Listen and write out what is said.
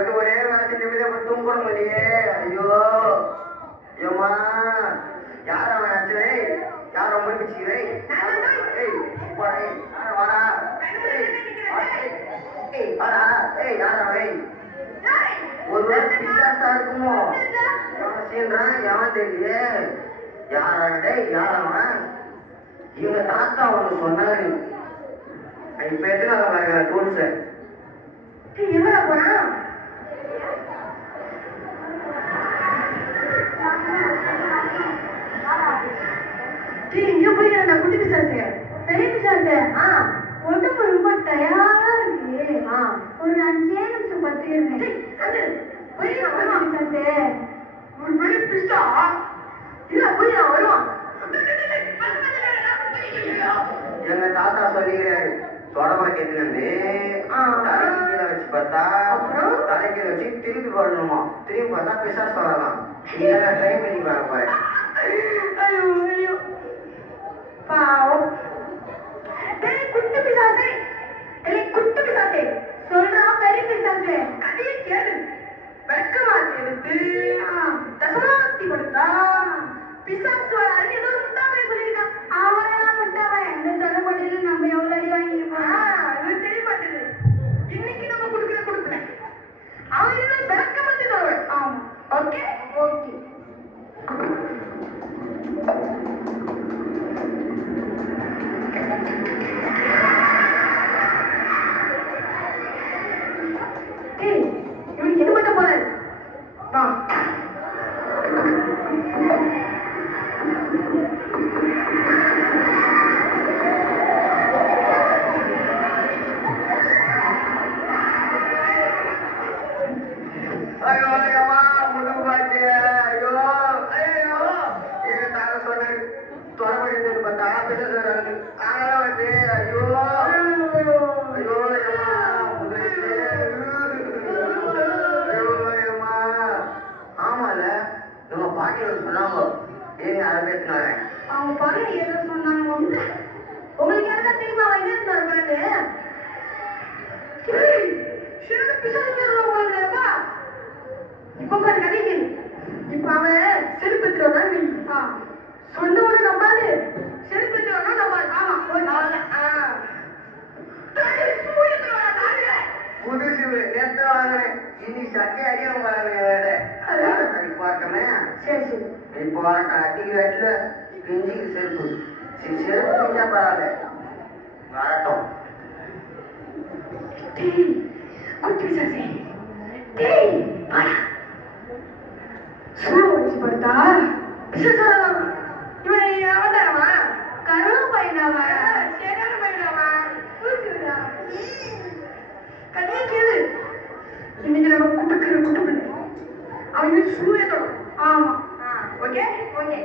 வந்து ஒரே வேலை நிம்மதியாக தூங்க கூட முடியே. ஐயோ ஐயோமா, யார் அவன் ஆச்சு? யார் ரொம்ப பிடிச்சிக்கிறே? வாடா வாடா. யார் அவன்? ஒருவேளை பிசாசா இருக்குமோ? எவன் சீன்றான் எவன் தெரியலையே. யார் அவன்? யார் அவன்? இவங்க தாத்தா ஒன்று சொன்னாரு. இப்ப எத்தனை டூல்ஸ் எவ்வளோ போனா? இங்க போய் நான் குட்டி பிசாசு பெரிய பிசாசு உடம்பு ரொம்ப டயர்டா இருக்கு. ஒரு 5 நிமிஷம் பத்திருந்தேன். பிசாசு ஒரு பெரிய பிஸ்டா இல்ல போய் நான் வருவான். எங்க தாத்தா சொல்லிக்கிறாரு, தொடப்பா கேட்டுருந்து தலைக்கு கீழே வச்சு பார்த்தா தலைக்கீழ வச்சு திருப்பி பண்ணணுமா, திருப்பி பார்த்தா பிசாசு வரலாம். இதெல்லாம் ட்ரை பண்ணி பார்ப்ப. ஐயோ ஐயோ பாவம். குட்டி பிசாசே, குட்டி பிசாசே சொல்றா பெரிய பிசாசே கதையை கேளு. வெக்கமாத்தி எடுத்து தசமாத்தி கொடுத்தா பிசாசு வராது. ஏதோ ஒரு முட்டாவை சொல்லியிருக்கான். அவன் முட்டாவை அந்த தலைப்பட்டில நம்ம எவ்வளவு அடி வாங்கிருக்கோம் அது தெரிய மாட்டேது. இன்னைக்கு நம்ம கொடுக்குறேன். அவன் ஏதோ வெக்கமாத்தி தருவேன். ஆமா ஓகே ஓகே. இவனுக்கு எது மட்டும் போல அவங்க பாரு ஏதோ சொன்னாங்க. உங்களுக்கு யாருக்கா தெரியுமா அவன் என்ன இருந்தாரு? இப்ப பாரு கதைக்கு. இப்ப அவன் செருப்பத்துறா சொன்ன உடனே நம்பாது. செருப்பத்துறா நம்பாது. ஆமா ஒரு நாள் புதுசு நேற்று வாங்கினேன். இன்னைக்கு சட்டை அடியும் பார்க்கமே. சரி சரி இப்போ அடிக்கிற இடத்துல பிஞ்சிக்கு செருப்பு செருப்பு பிஞ்சா பரவாயில்ல வரட்டும். குட்டி பிசாசே படுத்தா இவன் அவன்தானவா கருவ பையனாவா சரியான பையனாவா கதையை கேளு. இன்னைக்கு நம்ம குட்டுக்கு அவங்க சூரிய தொடரும். ஆமா ஓகே ஓகே.